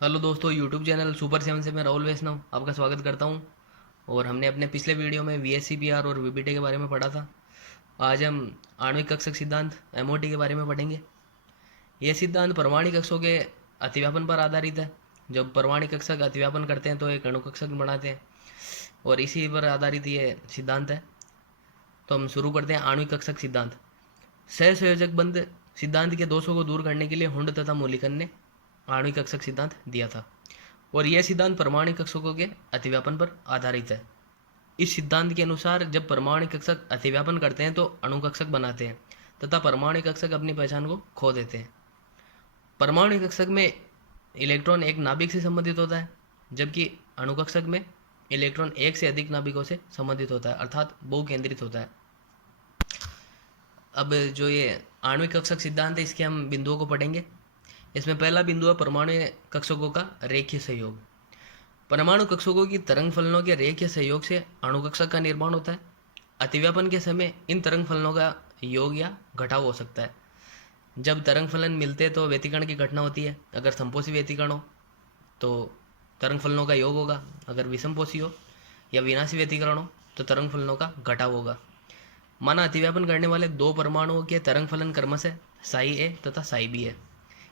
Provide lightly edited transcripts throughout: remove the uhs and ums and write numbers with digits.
Hello दोस्तों, YouTube channel super seven से मैं राहुल वैष्णव आपका स्वागत करता हूं। और हमने अपने पिछले वीडियो में वीएससीपीआर और वीबीटी के बारे में पढ़ा था। आज हम आणविक कक्षक सिद्धांत एमओटी के बारे में पढ़ेंगे। यह सिद्धांत परमाणु कक्षों के अतिव्यापन पर आधारित है। जब परमाणु कक्षक अतिव्यापन करते हैं तो एक अणु कक्षक बनाते हैं और इसी पर आधारित ये सिद्धांत है। तो हम शुरू करते हैं आणविक कक्षक सिद्धांत। सहसंयोजक बंध सिद्धांत के दोषों को दूर करने के लिए हुंड तथा मूलिकन ने आणविक कक्षक सिद्धांत दिया था और यह सिद्धांत परमाणु कक्षकों के अतिव्यापन पर आधारित है। इस सिद्धांत के अनुसार जब परमाणु कक्षक अतिव्यापन करते हैं तो अणु कक्षक बनाते हैं तथा परमाणु कक्षक अपनी पहचान को खो देते हैं। परमाणु कक्षक में इलेक्ट्रॉन एक नाभिक से संबंधित होता है, जबकि अणु कक्षक में इलेक्ट्रॉन एक से अधिक नाभिकों से संबंधित होता है, अर्थात बहुकेंद्रित होता है। अब जो ये आणविक कक्षक सिद्धांत है, इसके हम बिंदुओं को पढ़ेंगे। इसमें पहला बिंदु है परमाणु कक्षकों का रेखीय सहयोग। परमाणु कक्षकों की तरंग फलनों के रेखीय सहयोग से अणु कक्षक का निर्माण होता है। अतिव्यापन के समय इन तरंग फलनों का योग या घटाव हो सकता है। जब तरंग फलन मिलते हैं तो व्यतिकरण की घटना होती है। अगर समपोषी व्यतिकरण हो तो तरंग फलनों का योग होगा, अगर विषमपोषी हो या विनाशी व्यतिकरण हो तो तरंग फलनों का घटाव होगा। माना अतिव्यापन करने वाले दो परमाणुओं के तरंग फलन क्रमशः साई ए तथा साई बी है।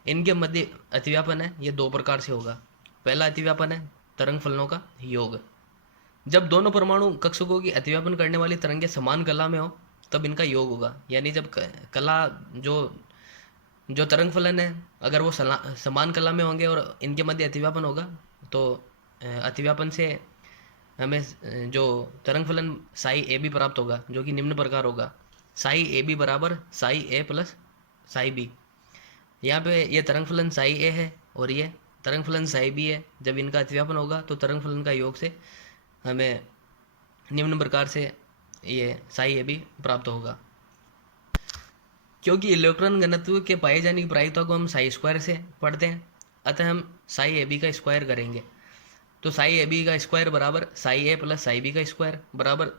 इनके मध्य अतिव्यापन है, ये दो प्रकार से होगा। पहला अतिव्यापन है तरंग फलनों का योग। जब दोनों परमाणु कक्षकों की अतिव्यापन करने वाली तरंगें समान कला में हो तब इनका योग होगा। यानी जब कला जो जो तरंग फलन है, अगर वो समान कला में होंगे और इनके मध्य अतिव्यापन होगा तो अतिव्यापन से हमें जो तरंग फलन साई ए बी प्राप्त होगा, जो कि निम्न प्रकार होगा। साई ए बी बराबर साई ए प्लस साई बी। यहाँ पे ये तरंग फलन साई ए है और ये तरंग फलन साई बी है। जब इनका अतिव्यापन होगा तो तरंग फलन का योग से हमें निम्न प्रकार से ये साई ए बी प्राप्त होगा। क्योंकि इलेक्ट्रॉन घनत्व के पाए जाने की प्रायिकता को हम साई स्क्वायर से पढ़ते हैं, अतः हम साई ए बी का स्क्वायर करेंगे। तो साई ए बी का स्क्वायर बराबर साई ए प्लस साई बी का स्क्वायर बराबर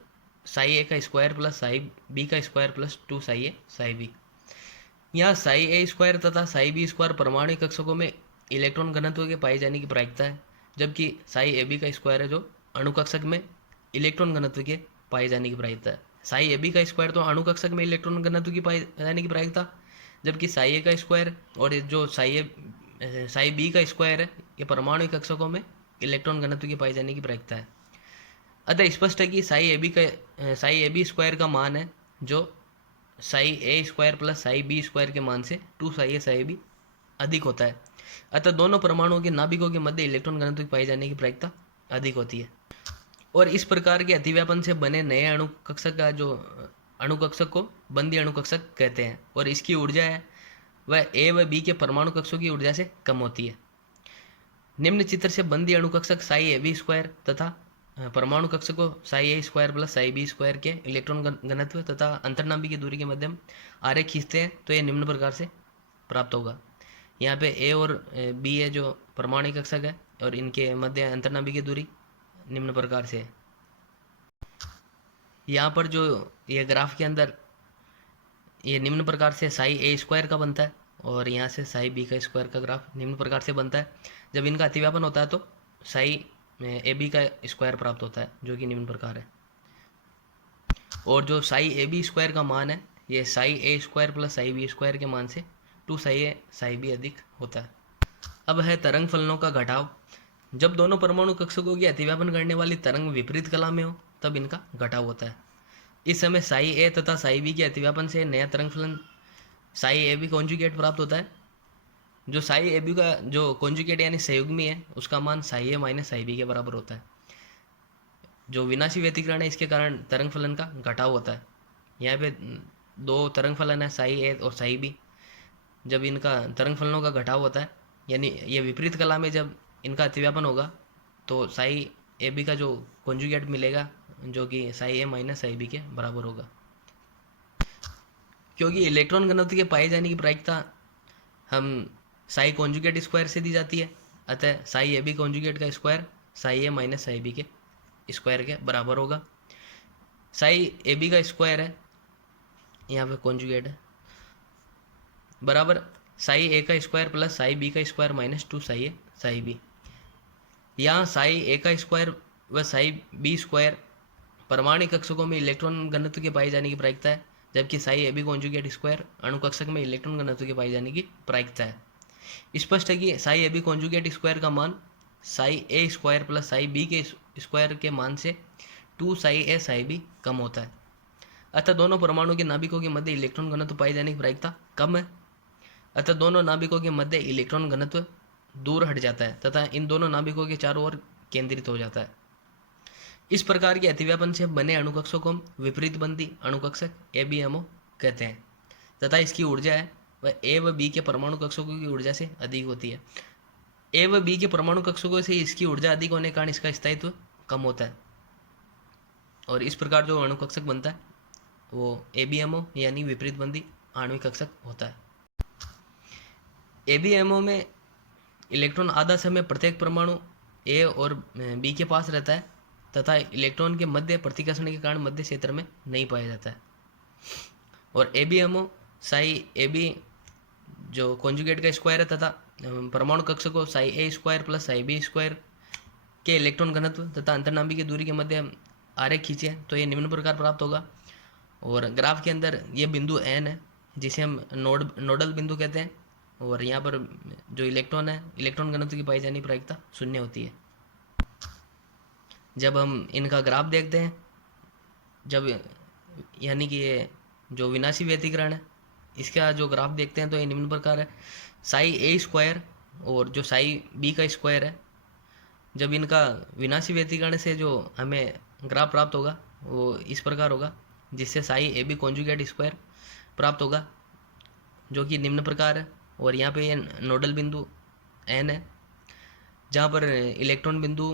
साई ए का स्क्वायर प्लस साई बी का square plus 2 psi A psi B. यहाँ साई ए स्क्वायर तथा साई बी स्क्वायर परमाणु कक्षकों में इलेक्ट्रॉन घनत्व के पाए जाने की प्रायिकता है, जबकि साई ए बी का स्क्वायर है जो अणु कक्षक में इलेक्ट्रॉन घनत्व के पाए जाने की प्रायिकता है। साई ए बी का स्क्वायर तो अणु कक्षक में इलेक्ट्रॉन घनत्व की पाए जाने की प्रायिकता, जबकि साई ए का स्क्वायर और जो साई बी का स्क्वायर है ये परमाणु कक्षकों में इलेक्ट्रॉन घनत्व की पाए जाने की प्रायिकता है। अतः स्पष्ट है कि साई ए बी स्क्वायर का मान है जो psi A square plus psi B square के मान से 2 साई ए साई बी अधिक होता है। अतः दोनों परमाणुओं के नाभिकों के मध्य इलेक्ट्रॉन घनत्व पाई जाने की प्रायिकता अधिक होती है। और इस प्रकार के अतिव्यापन से बने नए अणु कक्षक का जो अणु कक्षक को बंदी अणु कक्षक कहते हैं और इसकी ऊर्जा है वह ए व बी के परमाणु कक्षों की ऊर्जा से कम होती है। निम्न चित्र से बंदी अणु कक्षक साई ए बी स्क्वायर तथा परमाणु कक्षक को psi A square plus psi B square के इलेक्ट्रॉन घनत्व तथा अंतर्नाभी की दूरी के मध्यम आरेख खींचते हैं तो ये निम्न प्रकार से प्राप्त होगा। यहाँ पे ए और बी है जो परमाणु कक्षक है और इनके मध्य अंतर्नाभी की दूरी निम्न प्रकार से है। यहाँ पर जो ये ग्राफ के अंदर ये निम्न प्रकार से साई ए स्क्वायर का बनता है और यहाँ से साई बी का स्क्वायर का ग्राफ निम्न प्रकार से बनता है। जब इनका अतिव्यापन होता है तो साई ए बी का स्क्वायर प्राप्त होता है जो कि निम्न प्रकार है। और जो साई ए बी स्क्वायर का मान है ये psi A square plus psi B square के मान से 2 साई ए साई बी अधिक होता है। अब है तरंग फलनों का घटाव। जब दोनों परमाणु कक्षकों की अतिव्यापन करने वाली तरंग विपरीत कला में हो तब इनका घटाव होता है। इस समय साई ए तथा साई बी के अतिव्यापन से नया तरंग फलन साई ए बी कॉन्जुगेट प्राप्त होता है। जो साई ए बी का जो कॉन्जुगेट यानी संयुग्मी है उसका मान साई ए माइनस साई बी के बराबर होता है। जो विनाशी व्यतिकरण है इसके कारण तरंग फलन का घटाव होता है। यहाँ पे दो तरंग फलन है साई ए और साई बी। जब इनका तरंग फलनों का घटाव होता है यानी ये विपरीत कला में जब इनका अतिव्यापन होगा तो साई ए बी का जो कॉन्जुगेट मिलेगा जो कि साई ए माइनस साई बी के बराबर होगा। क्योंकि इलेक्ट्रॉन घनत्व के पाए जाने की प्रायिकता हम साई कॉन्जुगेट स्क्वायर से दी जाती है, अतः साई ए बी कॉन्जुगेट का स्क्वायर साई ए माइनस साई बी के स्क्वायर के बराबर होगा। साई ए बी का स्क्वायर है, यहाँ पे कॉन्जुगेट है, बराबर साई ए का स्क्वायर प्लस साई बी का square minus 2 psi A psi B. यहाँ साई ए का स्क्वायर व साई बी स्क्वायर परमाणु कक्षकों में इलेक्ट्रॉन घनत्व के पाए जाने की प्रायिकता है, जबकि psi A B conjugate square अणु कक्षक में इलेक्ट्रॉन घनत्व के पाए जाने की प्रायिकता है। स्पष्ट है कि psi A B conjugate square का मान psi A square plus psi B के स्क्वायर के मान से 2 साई ए साई बी कम होता है। अतः दोनों परमाणु के नाभिकों के मध्य इलेक्ट्रॉन घनत्व पाए जाने की प्रायिकता कम है। अतः दोनों नाभिकों के मध्य इलेक्ट्रॉन घनत्व दूर हट जाता है तथा इन दोनों नाभिकों के चारों ओर केंद्रित हो जाता है। इस प्रकार के अतिव्यापन से बने अणुकक्षों को विपरीत बंदी अणुकक्षक एबीएमओ कहते हैं तथा इसकी ऊर्जा है वह ए व बी के परमाणु कक्षकों की ऊर्जा से अधिक होती है। ए व बी के परमाणु कक्षकों से इसकी ऊर्जा अधिक होने के कारण इसका स्थायित्व कम होता है और इस प्रकार जो अणुकक्षक बनता है वो एबीएमओ यानी विपरीत बंदी आणविक कक्षक होता है। एबीएमओ में इलेक्ट्रॉन आधा समय प्रत्येक परमाणु ए और बी के पास रहता है तथा इलेक्ट्रॉन के मध्य प्रतिकर्षण के कारण मध्य क्षेत्र में नहीं पाया जाता है। और एबीएमओ साई ए बी जो कॉन्जुगेट का स्क्वायर है तथा परमाणु कक्षकों psi A square plus psi B square के इलेक्ट्रॉन घनत्व तथा अंतर्नाभी की दूरी के मध्य आरेख खींचे तो ये निम्न प्रकार प्राप्त होगा। और ग्राफ के अंदर ये बिंदु एन है जिसे हम नोडल बिंदु कहते हैं और यहाँ पर जो इलेक्ट्रॉन है इलेक्ट्रॉन घनत्व की पाई जानी प्रायिकता शून्य होती है। जब हम इनका ग्राफ देखते हैं जब यानी कि ये जो विनाशी व्यतिकरण है इसका जो ग्राफ देखते हैं तो ये निम्न प्रकार है। साई ए स्क्वायर और जो साई बी का स्क्वायर है जब इनका विनाशी व्यतिकरण से जो हमें ग्राफ प्राप्त होगा वो इस प्रकार होगा जिससे psi A B conjugate square प्राप्त होगा जो कि निम्न प्रकार है। और यहाँ पे ये नोडल बिंदु एन है जहाँ पर इलेक्ट्रॉन बिंदु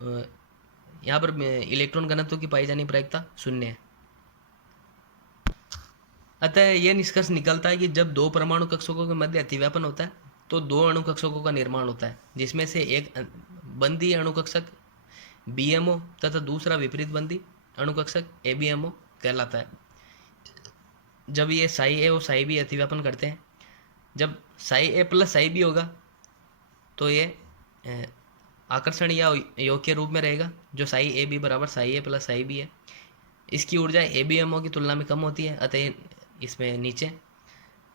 यहाँ पर इलेक्ट्रॉन घनत्व की पाई जानी प्रायिकता शून्य है। अतः यह निष्कर्ष निकलता है कि जब दो परमाणु कक्षकों के मध्य अतिव्यापन होता है तो दो अणु कक्षकों का निर्माण होता है जिसमें से एक बंदी अणु कक्षक बीएमओ तथा दूसरा विपरीत बंदी अणु कक्षक एबीएमओ कहलाता है। जब ये साई ए और साई बी अतिव्यापन करते हैं जब साई ए प्लस साई बी होगा तो ये आकर्षण या योग के रूप में रहेगा जो साई ए बी बराबर साई ए प्लस साई बी है। इसकी ऊर्जा एबीएमओ की तुलना में कम होती है अतः इसमें नीचे,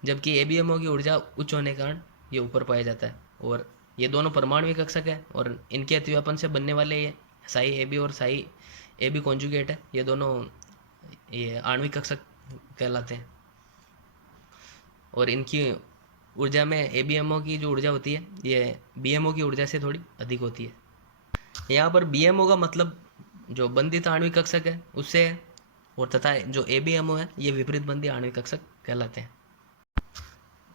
जबकि एबीएमओ की ऊर्जा उच्च होने के कारण ये ऊपर पाया जाता है। और ये दोनों परमाणु कक्षक है और इनके अतिव्यापन से बनने वाले ये साई ए बी और साई ए बी कॉन्जुगेट है ये दोनों ये आणविक कक्षक कहलाते हैं। और इनकी ऊर्जा में एबीएमओ की जो ऊर्जा होती है ये बीएमओ की ऊर्जा से थोड़ी अधिक होती है। यहाँ पर बीएमओ का मतलब जो बंधित आणविक कक्षक है उससे है और तथा जो एबीएमओ है ये विपरीत बंदी आणविक कक्षक कहलाते हैं।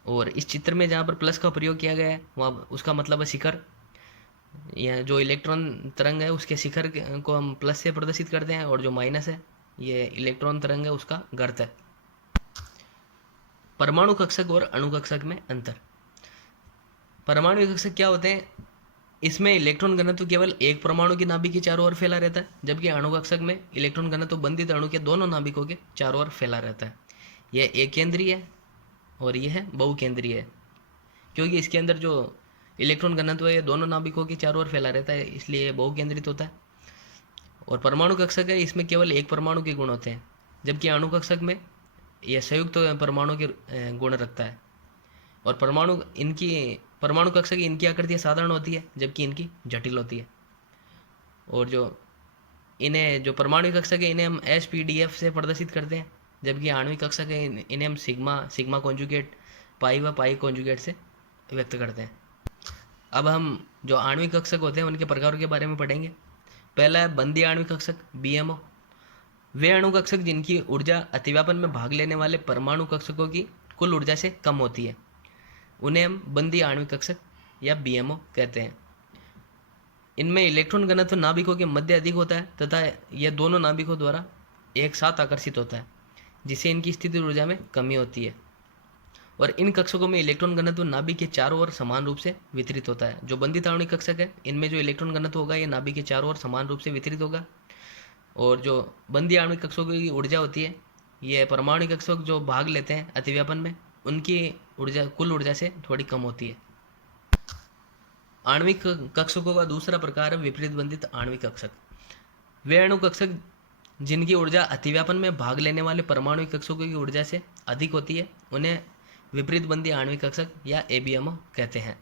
और इस चित्र में जहाँ पर प्लस का प्रयोग किया गया है वहाँ उसका मतलब है शिखर। यह जो इलेक्ट्रॉन तरंग है उसके शिखर को हम प्लस से प्रदर्शित करते हैं और जो माइनस है ये इलेक्ट्रॉन तरंग है उसका गर्त है। परमाणु कक्षक और अणु कक्षक में अंतर। परमाणु कक्षक क्या होते हैं, इसमें इलेक्ट्रॉन घनत्व केवल एक परमाणु की नाभिक के चारों ओर फैला रहता है, जबकि अणु कक्षक में इलेक्ट्रॉन घनत्व बंधित अणु के दोनों नाभिकों के चारों ओर फैला रहता है। यह एक केंद्रीय है और यह है बहुकेंद्रीय है, क्योंकि इसके अंदर जो इलेक्ट्रॉन घनत्व है ये दोनों नाभिकों के चारों ओर फैला रहता है, इसलिए ये बहुकेंद्रित होता है। और परमाणु कक्षक है इसमें केवल एक परमाणु के गुण होते हैं, जबकि अणु कक्षक में यह संयुक्त परमाणु के गुण रखता है। और परमाणु कक्षक इनकी आकृति साधारण होती है जबकि इनकी जटिल होती है। और जो परमाणु कक्षक है इन्हें हम एसपीडीएफ से प्रदर्शित करते हैं, जबकि आणविक कक्षक है इन्हें हम सिग्मा कॉन्जुगेट पाई व पाई कॉन्जुगेट से व्यक्त करते हैं। अब हम जो आणविक कक्षक होते हैं उनके प्रकारों के बारे में पढ़ेंगे। पहला है बंदी आणविक कक्षक बीएमओ। वे अणु कक्षक जिनकी ऊर्जा अतिव्यापन में भाग लेने वाले परमाणु कक्षकों की कुल ऊर्जा से कम होती है उन्हें हम बंदी आणविक कक्षक या बीएमओ कहते हैं। इनमें इलेक्ट्रॉन घनत्व नाभिकों के मध्य अधिक होता है तथा यह दोनों नाभिकों द्वारा एक साथ आकर्षित होता है, जिससे इनकी स्थिति ऊर्जा में कमी होती है। और इन कक्षकों में इलेक्ट्रॉन घनत्व नाभिक के चारों ओर समान रूप से वितरित होता है। जो बंदित आणविक कक्षक है इनमें जो इलेक्ट्रॉन घनत्व होगा ये नाभिक के चारों ओर समान रूप से वितरित होगा। और जो बंदी आणविक कक्षकों की ऊर्जा होती है ये परमाणु कक्षक जो भाग लेते हैं अतिव्यापन में उनकी ऊर्जा कुल ऊर्जा से थोड़ी कम होती है। आणविक कक्षकों का दूसरा प्रकार है विपरीत बंधित आणविक कक्षक। वे अणु कक्षक जिनकी ऊर्जा अतिव्यापन में भाग लेने वाले परमाणु कक्षकों की ऊर्जा से अधिक होती है उन्हें विपरीत बंधी आणविक कक्षक या एबीएमओ कहते हैं।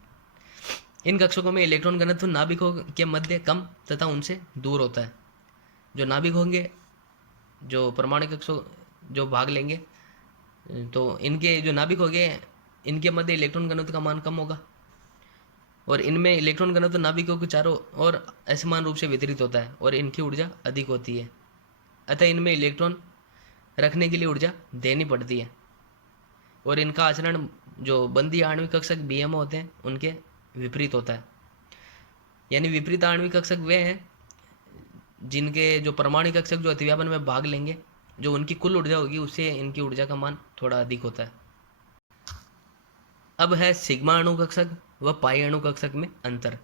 इन कक्षकों में इलेक्ट्रॉन घनत्व नाभिकों के मध्य कम तथा उनसे दूर होता है। जो नाभिक होंगे, जो परमाणु कक्षक जो भाग लेंगे, तो इनके जो नाभिक होंगे इनके मध्य इलेक्ट्रॉन घनत्व का मान कम होगा और इनमें इलेक्ट्रॉन घनत्व नाभिकों के चारों ओर असमान रूप से वितरित होता है और इनकी ऊर्जा अधिक होती है। अतः इनमें इलेक्ट्रॉन रखने के लिए ऊर्जा देनी पड़ती है और इनका आचरण जो बंधी आणविक कक्षक बीएमओ होते हैं उनके विपरीत होता है। यानी विपरीत आणविक कक्षक वे हैं जिनके जो परमाणु कक्षक जो अतिव्यापन में भाग लेंगे, जो उनकी कुल ऊर्जा होगी उससे इनकी ऊर्जा का मान थोड़ा अधिक होता है। अब है सिग्मा अणु कक्षक व पाई अणु कक्षक में अंतर।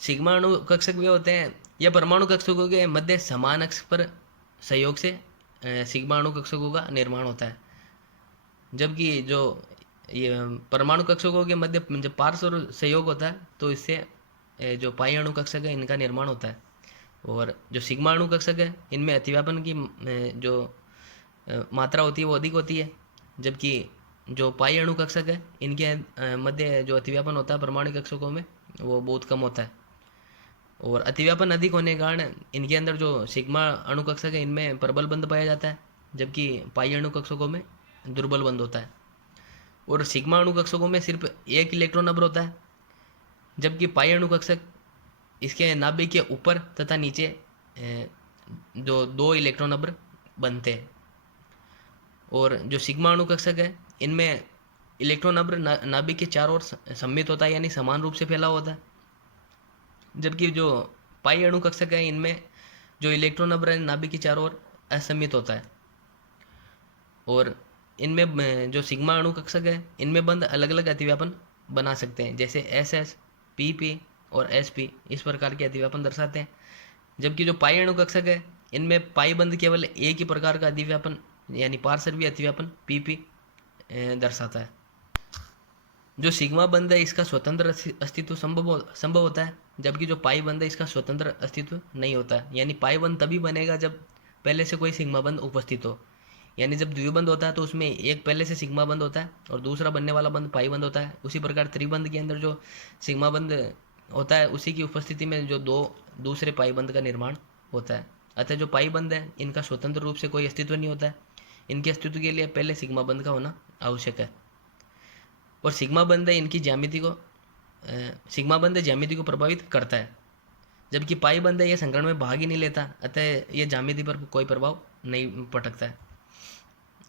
सिग्मा अणु कक्षक वे होते हैं, यह परमाणु कक्षकों के मध्य समान अक्ष पर सहयोग से सिग्मा अणु कक्षकों का निर्माण होता है, जबकि जो ये परमाणु कक्षकों के मध्य जब पारस्परिक और सहयोग होता है तो इससे जो पाई अणु कक्षक है इनका निर्माण होता है। और जो सिग्मा अणु कक्षक है इनमें अतिव्यापन की जो मात्रा होती है वो अधिक होती है, जबकि जो पाई अणु कक्षक है इनके मध्य जो अतिव्यापन होता है परमाणु कक्षकों में वो बहुत कम होता है। और अतिव्यापन अधिक होने के कारण इनके अंदर जो सिग्मा अणु कक्षक है इनमें प्रबल बंध पाया जाता है, जबकि पाई अणु कक्षकों में दुर्बल बंध होता है। और सिग्मा अणु कक्षकों में सिर्फ एक इलेक्ट्रॉन नंबर होता है, जबकि पाई अणु कक्षक इसके नाभिक के ऊपर तथा नीचे जो 2 इलेक्ट्रॉन नंबर बनते हैं। और जो सिग्मा अणु कक्षक है इनमें इलेक्ट्रॉन नंबर नाभिक के चारों ओर सम्मिलित होता है, यानी समान रूप से फैला होता है, जबकि जो पाई अणु कक्षक है इनमें जो इलेक्ट्रॉन नंबर है नाभिक के चारों ओर असम्मित होता है। और इनमें जो सिग्मा अणु कक्षक है इनमें बंध अलग अलग अतिव्यापन बना सकते हैं, जैसे SS, PP और SP इस प्रकार के अतिव्यापन दर्शाते हैं। जबकि जो पाई अणु कक्षक है इनमें पाई बंध केवल एक ही प्रकार का अतिव्यापन यानी पारस्परिक अतिव्यापन PP दर्शाता है। जो सिग्मा बंध है इसका स्वतंत्र अस्तित्व संभव होता है, जबकि जो पाई बंध है इसका स्वतंत्र अस्तित्व नहीं होता है। यानी पाई बंध तभी बनेगा जब पहले से कोई सिग्मा बंध उपस्थित हो। यानी जब द्विबंध होता है तो उसमें एक पहले से सिग्मा बंध होता है और दूसरा बनने वाला बंध पाई बंध होता है। उसी प्रकार त्रिबंध के अंदर जो सिग्मा बंध होता है उसी की उपस्थिति में जो 2 दूसरे पाई बंध का निर्माण होता है। अतः जो पाई बंध है इनका स्वतंत्र रूप से कोई अस्तित्व नहीं होता है, इनके अस्तित्व के लिए पहले सिग्मा बंध का होना आवश्यक है। और सिग्मा बंध इनकी ज्यामिति को प्रभावित करता है, जबकि पाई बंध यह संकरण में भाग ही नहीं लेता, अतः यह ज्यामिति पर कोई प्रभाव नहीं पटकता है।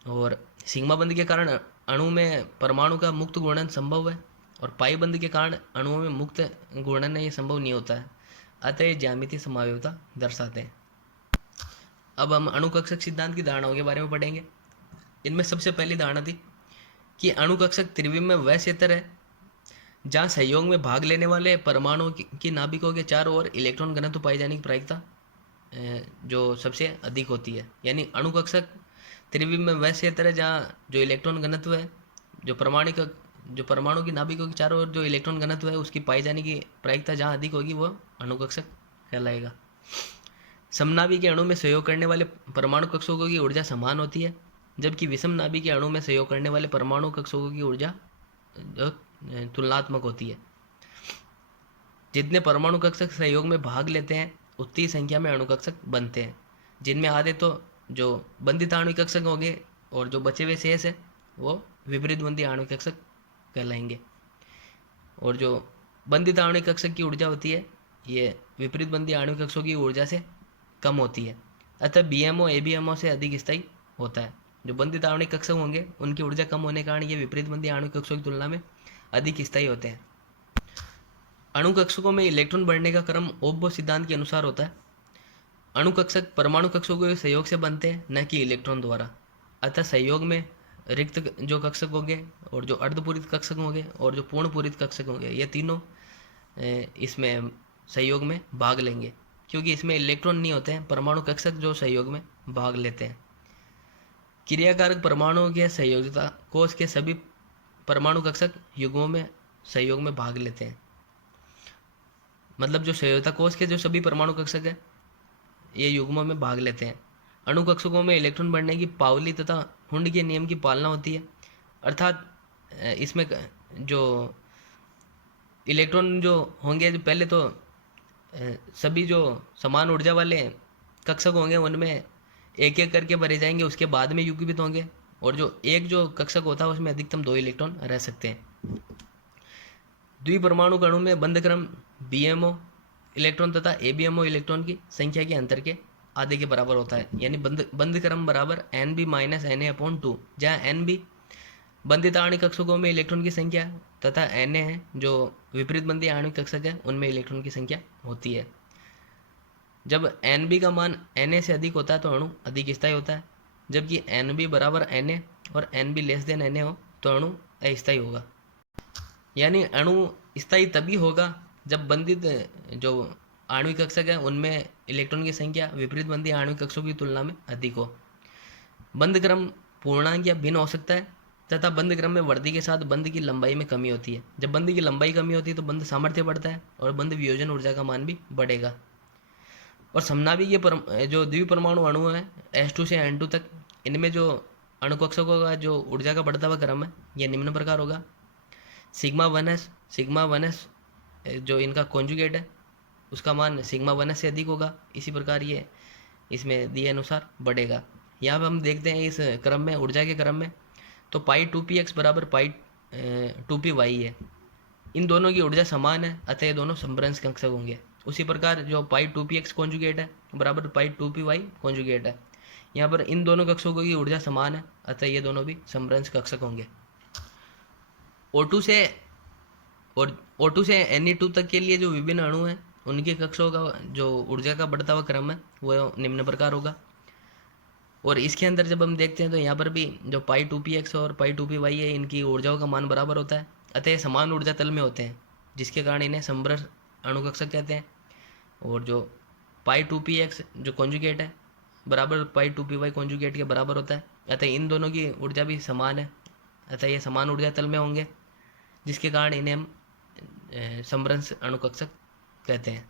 और सिग्मा बंध के कारण अणु में परमाणु का मुक्त घूर्णन संभव है और पाई बंध के कारण अणुओं में मुक्त घूर्णन ये संभव नहीं होता है, अतः ये ज्यामितीय समावयवता दर्शाते हैं। अब हम अणु कक्षक सिद्धांत की धारणाओं के बारे में पढ़ेंगे। इनमें सबसे पहली धारणा थी कि अणु कक्षक त्रिविम में वह क्षेत्र है जहाँ सहयोग में भाग लेने वाले परमाणुओं की नाभिकों के चारों ओर इलेक्ट्रॉन घनत्व पाई जाने की प्रायिकता जो सबसे अधिक होती है। यानी अणु कक्षक त्रिविम में वह क्षेत्र है जहाँ जो इलेक्ट्रॉन घनत्व है जो परमाणु की नाभिकों के चारों ओर जो इलेक्ट्रॉन घनत्व है उसकी पाई जाने की प्रायिकता जहाँ अधिक होगी वह अणु कक्षक कहलाएगा। समनाभी के अणु में सहयोग करने वाले परमाणु कक्षकों की ऊर्जा समान होती है, जबकि विषम नाभी के अणु में सहयोग करने वाले परमाणु कक्षकों की ऊर्जा तुलनात्मक होती है। जितने परमाणु कक्षक सहयोग में भाग लेते हैं उतनी संख्या में अणु कक्षक बनते हैं, जिनमें आधे तो जो बंधित आणविक कक्षक होंगे और जो बचे हुए शेष है वो विपरीत बंधी आणविक कक्षक कहलाएंगे। और जो बंधित आणविक कक्षक की ऊर्जा होती है ये विपरीत बंधी आणविक कक्षकों की ऊर्जा से कम होती है, अतः बीएमओ एबीएमओ से अधिक स्थायी होता है। जो बंधित आणविक कक्षक होंगे उनकी ऊर्जा कम होने के कारण ये विपरीत बंधी आणविक कक्षकों की तुलना में अधिक स्थायी होते हैं। अणु कक्षकों में इलेक्ट्रॉन बढ़ने का क्रम ओब्बो सिद्धांत के अनुसार होता है। अणु कक्षक परमाणु कक्षकों के सहयोग से बनते हैं, न कि इलेक्ट्रॉन द्वारा। अतः सहयोग में रिक्त जो कक्षक होंगे और जो अर्धपूरित कक्षक होंगे और जो पूर्ण पूरित कक्षक होंगे ये तीनों इसमें सहयोग में भाग लेंगे, क्योंकि इसमें इलेक्ट्रॉन नहीं होते हैं। परमाणु कक्षक जो सहयोग में भाग लेते हैं। क्रियाकारक परमाणुओं के संयोजकता कोष के सभी परमाणु कक्षक युग्मों में सहयोग में भाग लेते हैं। मतलब जो संयोजकता कोष के जो सभी परमाणु कक्षक है ये युग्मों में भाग लेते हैं। अणु कक्षकों में इलेक्ट्रॉन बढ़ने की पावली तथा हुंड के नियम की पालना होती है, अर्थात इसमें जो इलेक्ट्रॉन जो होंगे, जो पहले तो सभी जो समान ऊर्जा वाले कक्षक होंगे उनमें एक एक करके भरे जाएंगे, उसके बाद में युग्मित होंगे, और जो एक जो कक्षक होता है उसमें अधिकतम 2 इलेक्ट्रॉन रह सकते हैं। द्विपरमाणु अणु में बंध क्रम बीएमओ इलेक्ट्रॉन तथा एबीएमओ इलेक्ट्रॉन की संख्या के अंतर के आधे के बराबर होता है, यानी बंध क्रम बराबर N B minus N A upon two, जहाँ एन बी बंधित आणविक कक्षकों में इलेक्ट्रॉन की संख्या तथा एन ए है जो विपरीत बंधी आणविक कक्षक है उनमें इलेक्ट्रॉन की संख्या होती है। जब एन बी का मान एन ए से अधिक होता है तो अणु अधिक स्थायी होता है, जबकि एन बी बराबर एन ए और N B less than N A हो तो अणु अस्थायी होगा। यानी अणु स्थायी तभी होगा जब बंधित जो आणविक कक्षक है उनमें इलेक्ट्रॉन की संख्या विपरीत बंधी आणविक कक्षकों की तुलना में अधिक हो। बंध क्रम पूर्णांक या भिन्न हो सकता है तथा बंध क्रम में वृद्धि के साथ बंध की लंबाई में कमी होती है। जब बंध की लंबाई कमी होती है तो बंध सामर्थ्य बढ़ता है और बंध वियोजन ऊर्जा का मान भी बढ़ेगा। और समनाभिक जो द्विपरमाणु अणु है S2 से N2 तक, इनमें जो अणु कक्षकों का जो ऊर्जा का बढ़ता हुआ क्रम है यह निम्न प्रकार होगा। सिग्मा वन एस जो इनका कॉन्जुगेट है उसका मान सिग्मा वन एस से अधिक होगा, इसी प्रकार ये इसमें दिए अनुसार बढ़ेगा। यहाँ पर हम देखते हैं इस क्रम में, ऊर्जा के क्रम में, तो पाई 2px बराबर पाई 2py है। इन दोनों की ऊर्जा समान है, अतः ये दोनों समभ्रंश कक्षक होंगे। उसी प्रकार जो पाई 2px कॉन्जुगेट है बराबर पाई 2py कॉन्जुगेट है। यहाँ पर इन दोनों कक्षकों की ऊर्जा समान है, अतः ये दोनों भी समभ्रंश कक्षक होंगे। O2 से Ne2 तक के लिए जो विभिन्न अणु हैं उनके कक्षों का जो ऊर्जा का बढ़ता हुआ क्रम है वह निम्न प्रकार होगा। और इसके अंदर जब हम देखते हैं तो यहाँ पर भी जो पाई 2px और पाई 2py है इनकी ऊर्जाओं का मान बराबर होता है, अतः समान ऊर्जा तल में होते हैं, जिसके कारण इन्हें समभ्रंश अणुकक्षक कहते हैं। और जो पाई 2px जो कॉन्जुगेट है बराबर पाई 2py कॉन्जुगेट के बराबर होता है, अतः इन दोनों की ऊर्जा भी समान है, अतः ये समान ऊर्जा तल में होंगे, जिसके कारण इन्हें हम समभ्रंश अणुकक्षक कहते हैं।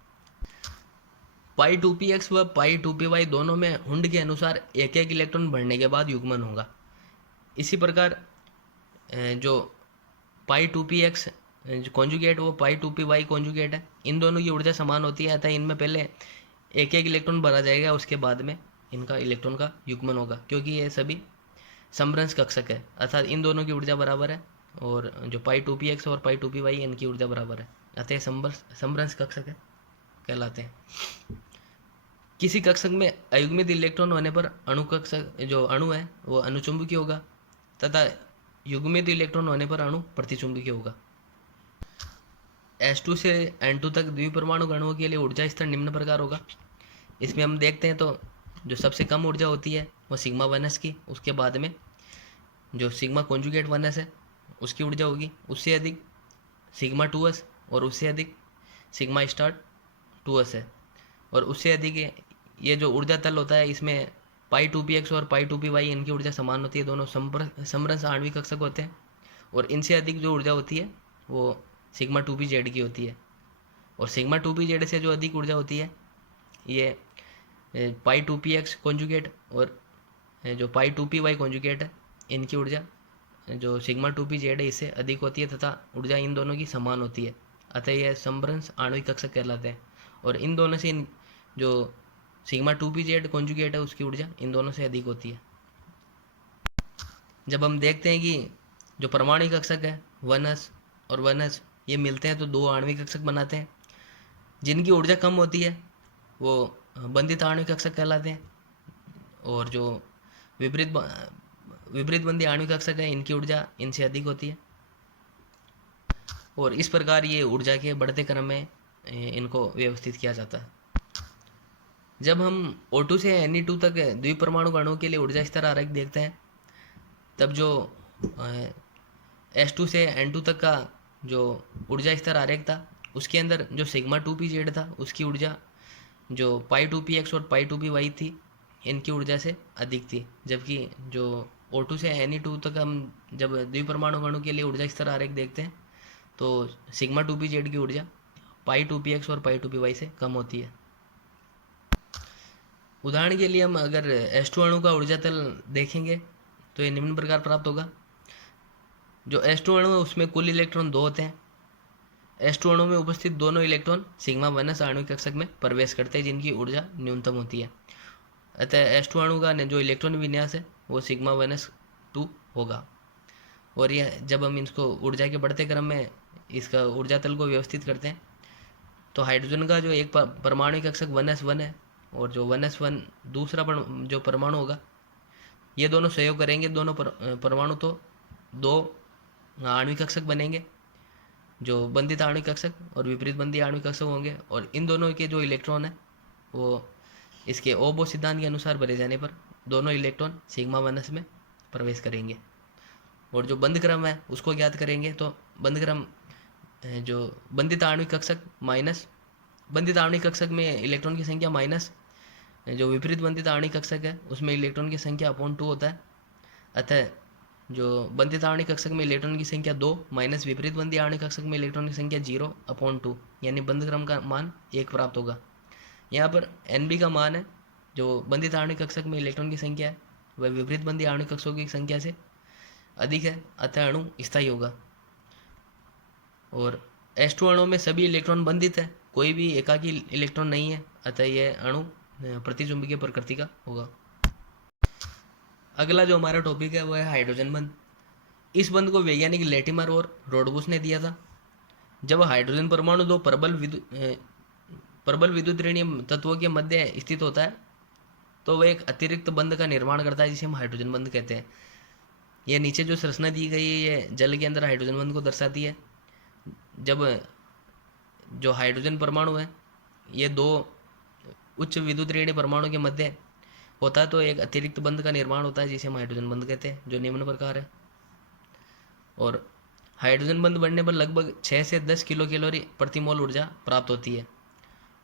पाई 2px व पाई 2py दोनों में हुंड के अनुसार एक एक इलेक्ट्रॉन बढ़ने के बाद युग्मन होगा। इसी प्रकार जो पाई 2px कॉन्जुगेट वो पाई 2py कॉन्जुगेट है, इन दोनों की ऊर्जा समान होती है, अतः इनमें पहले एक एक इलेक्ट्रॉन भरा जाएगा, उसके बाद में इनका इलेक्ट्रॉन का युग्मन होगा, क्योंकि ये सभी समभ्रंश कक्षक है, अर्थात इन दोनों की ऊर्जा बराबर है। और जो पाई 2px और पाई 2py इनकी ऊर्जा बराबर है, अतः समभ्रंश कक्षक है कहलाते हैं। किसी कक्षक में अयुग्मित इलेक्ट्रॉन होने पर अणु कक्षक जो अणु है वो अनुचुंबकीय होगा तथा युग्मित इलेक्ट्रॉन होने पर अणु प्रतिचुंबकीय होगा। S2 से N2 तक द्विपरमाणु अणुओं के लिए ऊर्जा स्तर निम्न प्रकार होगा। इसमें हम देखते हैं तो जो सबसे कम ऊर्जा होती है वो सिग्मा 1s की, उसके बाद में जो सिग्मा कॉन्जुगेट 1s है उसकी ऊर्जा होगी, उससे अधिक सिग्मा 2s और उससे अधिक सिग्मा स्टार 2s है, और उससे अधिक ये जो ऊर्जा तल होता है इसमें पाई 2px और पाई 2py इनकी ऊर्जा समान होती है, दोनों समभ्रंश आणविक कक्षक होते हैं। और इनसे अधिक जो ऊर्जा होती है वो सिग्मा 2pz की होती है, और सिग्मा 2pz से जो अधिक ऊर्जा होती है ये पाई 2px कॉन्जुगेट और जो पाई 2py कॉन्जुगेट है इनकी ऊर्जा जो सिग्मा 2pz है इससे अधिक होती है तथा ऊर्जा इन दोनों की समान होती है, अतः यह समभ्रंश आणविक कक्षक कहलाते हैं। और इन दोनों से जो सिग्मा 2pz कॉन्जुगेट है उसकी ऊर्जा इन दोनों से अधिक होती है। जब हम देखते हैं कि जो परमाणु कक्षक है 1s और 1s ये मिलते हैं तो दो आणविक कक्षक बनाते हैं। जिनकी ऊर्जा कम होती है वो बंधित आणविक कक्षक कहलाते हैं, और जो विपरीत बंधी आणविक कक्षक है इनकी ऊर्जा इनसे अधिक होती है। और इस प्रकार ये ऊर्जा के बढ़ते क्रम में इनको व्यवस्थित किया जाता है। जब हम O2 से Ne2 तक द्विपरमाणु अणुओं के लिए ऊर्जा स्तर आरेख देखते हैं तब जो S2 से N2 तक का जो ऊर्जा स्तर आरेख था उसके अंदर जो सिग्मा 2pz था उसकी ऊर्जा जो पाई 2px और पाई 2py थी इनकी ऊर्जा से अधिक थी, जबकि जो O2 से Ne2 तक हम जब द्विपरमाणु अणु के लिए ऊर्जा स्तर आरेख देखते हैं तो सिग्मा 2pz की ऊर्जा पाई 2px और पाई 2py से कम होती है। उदाहरण के लिए हम अगर H2 अणु का ऊर्जा तल देखेंगे तो ये निम्न प्रकार प्राप्त होगा। जो H2 अणु है उसमें कुल इलेक्ट्रॉन 2 होते हैं। H2 अणु में उपस्थित दोनों इलेक्ट्रॉन सिग्मा वनस आणविक कक्षक में प्रवेश करते हैं जिनकी ऊर्जा न्यूनतम होती है। अतः H2 अणु का जो इलेक्ट्रॉन विन्यास है वो सिग्मा वनस 2 होगा। और यह जब हम इसको ऊर्जा के बढ़ते क्रम में इसका ऊर्जा तल को व्यवस्थित करते हैं तो हाइड्रोजन का जो एक परमाणु कक्षक 1s1 है और जो 1s1 दूसरा जो परमाणु होगा, ये दोनों सहयोग करेंगे। दोनों परमाणु तो दो आणविक कक्षक बनेंगे, जो बंधित आणविक कक्षक और विपरीत बंधी आणविक कक्षक होंगे। और इन दोनों के जो इलेक्ट्रॉन है वो इसके ओबो सिद्धांत के अनुसार भरे जाने पर दोनों इलेक्ट्रॉन सिग्मा वनस में प्रवेश करेंगे। और जो बंध क्रम है उसको ज्ञात करेंगे तो बंध क्रम जो बंधित आणविक कक्षक माइनस बंधित आणविक कक्षक में इलेक्ट्रॉन की संख्या माइनस जो विपरीत बंधित आणविक कक्षक है उसमें इलेक्ट्रॉन की संख्या अपॉन 2 होता है। अतः जो बंधित आणविक कक्षक में इलेक्ट्रॉन की संख्या 2 माइनस विपरीत बंधित आणविक कक्षक में इलेक्ट्रॉन की संख्या 0 अपॉन 2, यानी बंध क्रम का मान 1 प्राप्त होगा। यहाँ पर NB का मान है जो बंधित आणविक कक्षक में इलेक्ट्रॉन की संख्या है वह विपरीत बंधी आणविक कक्षकों की संख्या से अधिक है, अतः अणु स्थायी होगा। और H2 अणु में सभी इलेक्ट्रॉन बंधित है, कोई भी एकाकी इलेक्ट्रॉन नहीं है, अतः यह अणु प्रतिचुंबकीय प्रकृति का होगा। अगला जो हमारा टॉपिक है वो है हाइड्रोजन बंध। इस बंध को वैज्ञानिक लेटिमर और रोडबुश ने दिया था। जब हाइड्रोजन परमाणु दो प्रबल विद्युत ऋणीय तत्वों के मध्य स्थित होता है तो वह एक अतिरिक्त बंध का निर्माण करता है जिसे हम हाइड्रोजन बंध कहते हैं। यह नीचे जो संरचना दी गई है ये जल के अंदर हाइड्रोजन बंध को दर्शाती है। जब जो हाइड्रोजन परमाणु है ये दो उच्च विद्युत ऋणीय परमाणु के मध्य होता है तो एक अतिरिक्त बंध का निर्माण होता है जिसे हम हाइड्रोजन बंध कहते हैं, जो निम्न प्रकार है। और हाइड्रोजन बंध बनने पर लगभग 6 से 10 किलो कैलोरी प्रति मोल ऊर्जा प्राप्त होती है।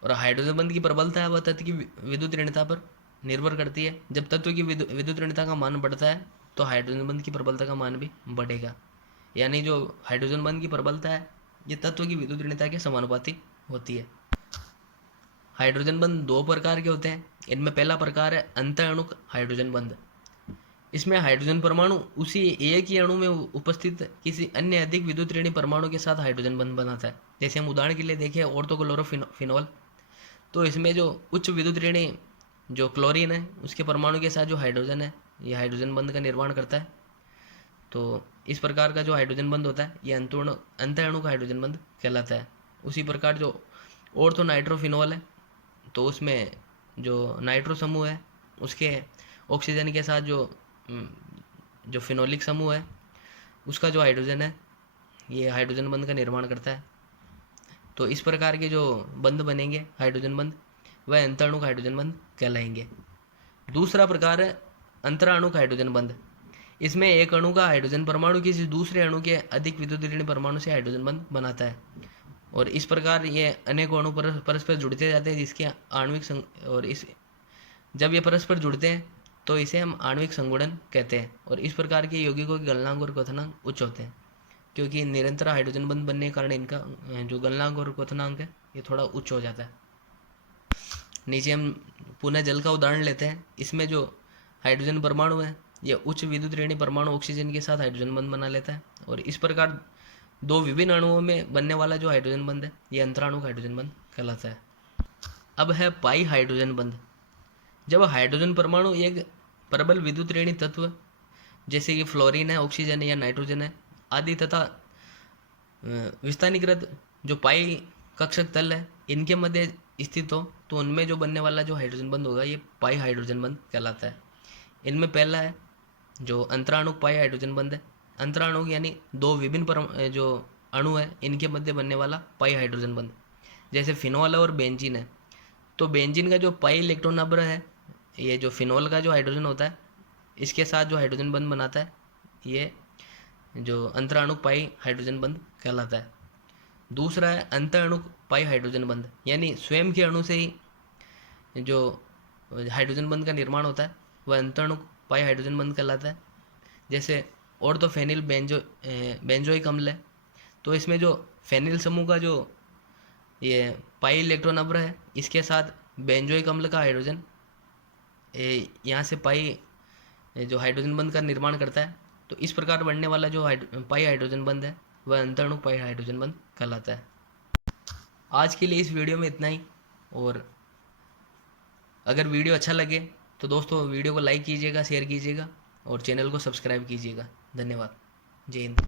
और हाइड्रोजन बंध की प्रबलता है वह तत्व की विद्युत ऋणता पर निर्भर करती है। जब तत्व की विद्युत ऋणता का मान बढ़ता है तो हाइड्रोजन बंध की प्रबलता का मान भी बढ़ेगा। यानी जो हाइड्रोजन बंध की प्रबलता है ये तत्व की विद्युत ऋणता के समानुपाती होती है। हाइड्रोजन बंध दो प्रकार के होते हैं। इनमें पहला प्रकार है अंतःअणुक हाइड्रोजन बंध। इसमें हाइड्रोजन परमाणु उसी एक ही अणु में उपस्थित किसी अन्य अधिक विद्युत ऋणीय परमाणु के साथ हाइड्रोजन बंध बनाता है। जैसे हम उदाहरण के लिए देखें ऑर्थोक्लोरोफिनॉल, तो इसमें जो उच्च विद्युत ऋणीय जो क्लोरीन है उसके परमाणु के साथ जो हाइड्रोजन है ये हाइड्रोजन बंध का निर्माण करता है। तो इस प्रकार का जो हाइड्रोजन बंध होता है ये अंतःअणु का हाइड्रोजन बंध कहलाता है। उसी प्रकार जो ऑर्थो नाइट्रोफिनॉल है तो उसमें जो नाइट्रो समूह है उसके ऑक्सीजन के साथ जो फिनोलिक समूह है उसका जो हाइड्रोजन है ये हाइड्रोजन बंध का निर्माण करता है। तो इस प्रकार के जो बंध बनेंगे हाइड्रोजन बंध वह अंतःअणुक हाइड्रोजन बंध कहलाएंगे। दूसरा प्रकार है अंतराणुक हाइड्रोजन बंध। इसमें एक अणु का हाइड्रोजन परमाणु किसी दूसरे अणु के अधिक विद्युत ऋणीय परमाणु से हाइड्रोजन बंध बनाता है। और इस प्रकार ये अनेकों अणु परस्पर जुड़ते जाते हैं जिसके आणविक और इस जब ये परस्पर जुड़ते हैं तो इसे हम आणविक संगुणन कहते हैं। और इस प्रकार के यौगिकों के गलनांक और क्वथनांक उच्च होते हैं क्योंकि निरंतर हाइड्रोजन बंध बनने के कारण इनका जो गलनांक और क्वथनांक है ये थोड़ा उच्च हो जाता है। नीचे हम पुनः जल का उदाहरण लेते हैं। इसमें जो हाइड्रोजन परमाणु है ये उच्च विद्युत ऋणीय परमाणु ऑक्सीजन के साथ हाइड्रोजन बंध बना लेता है। और इस प्रकार दो विभिन्न अणुओं में बनने वाला जो हाइड्रोजन बंध है ये अंतराणुक हाइड्रोजन बंध कहलाता है। अब है पाई हाइड्रोजन बंध। जब हाइड्रोजन परमाणु एक प्रबल विद्युत ऋणीय तत्व जैसे कि फ्लोरीन है, ऑक्सीजन है या नाइट्रोजन है आदि तथा विस्थानीकृत जो पाई कक्षक तल है इनके मध्य स्थित हो तो उनमें जो बनने वाला जो हाइड्रोजन बंध होगा ये पाई हाइड्रोजन बंध कहलाता है। इनमें पहला है जो अंतराणुक पाई हाइड्रोजन बंध है। अंतराणुक यानी दो विभिन्न जो अणु है इनके मध्य बनने वाला पाई हाइड्रोजन बंध। जैसे फिनॉल और बेंजीन है तो बेंजीन का जो पाई इलेक्ट्रॉन नंबर है ये जो फिनॉल का जो हाइड्रोजन होता है इसके साथ जो हाइड्रोजन बंध बनाता है ये जो अंतराणुक पाई हाइड्रोजन बंध कहलाता है। दूसरा है अंतःअणुक पाई हाइड्रोजन बंध, यानी स्वयं के अणु से ही जो हाइड्रोजन बंध का निर्माण होता है वह अंतःअणुक पाई हाइड्रोजन बंध कहलाता है। जैसे ऑर्थोफेनिल बेंजोइक अम्ल है तो इसमें जो फेनिल समूह का जो ये पाई इलेक्ट्रॉन नंबर है, इसके साथ बेंजोइक अम्ल का हाइड्रोजन, यहाँ से पाई जो हाइड्रोजन बंध का निर्माण करता है। तो इस प्रकार बनने वाला जो पाई हाइड्रोजन बंध है वह अंतःअणु पाई हाइड्रोजन बंध कहलाता है। आज के लिए इस वीडियो में इतना ही। और अगर वीडियो अच्छा लगे तो दोस्तों वीडियो को लाइक कीजिएगा, शेयर कीजिएगा और चैनल को सब्सक्राइब कीजिएगा। धन्यवाद। जय हिंद।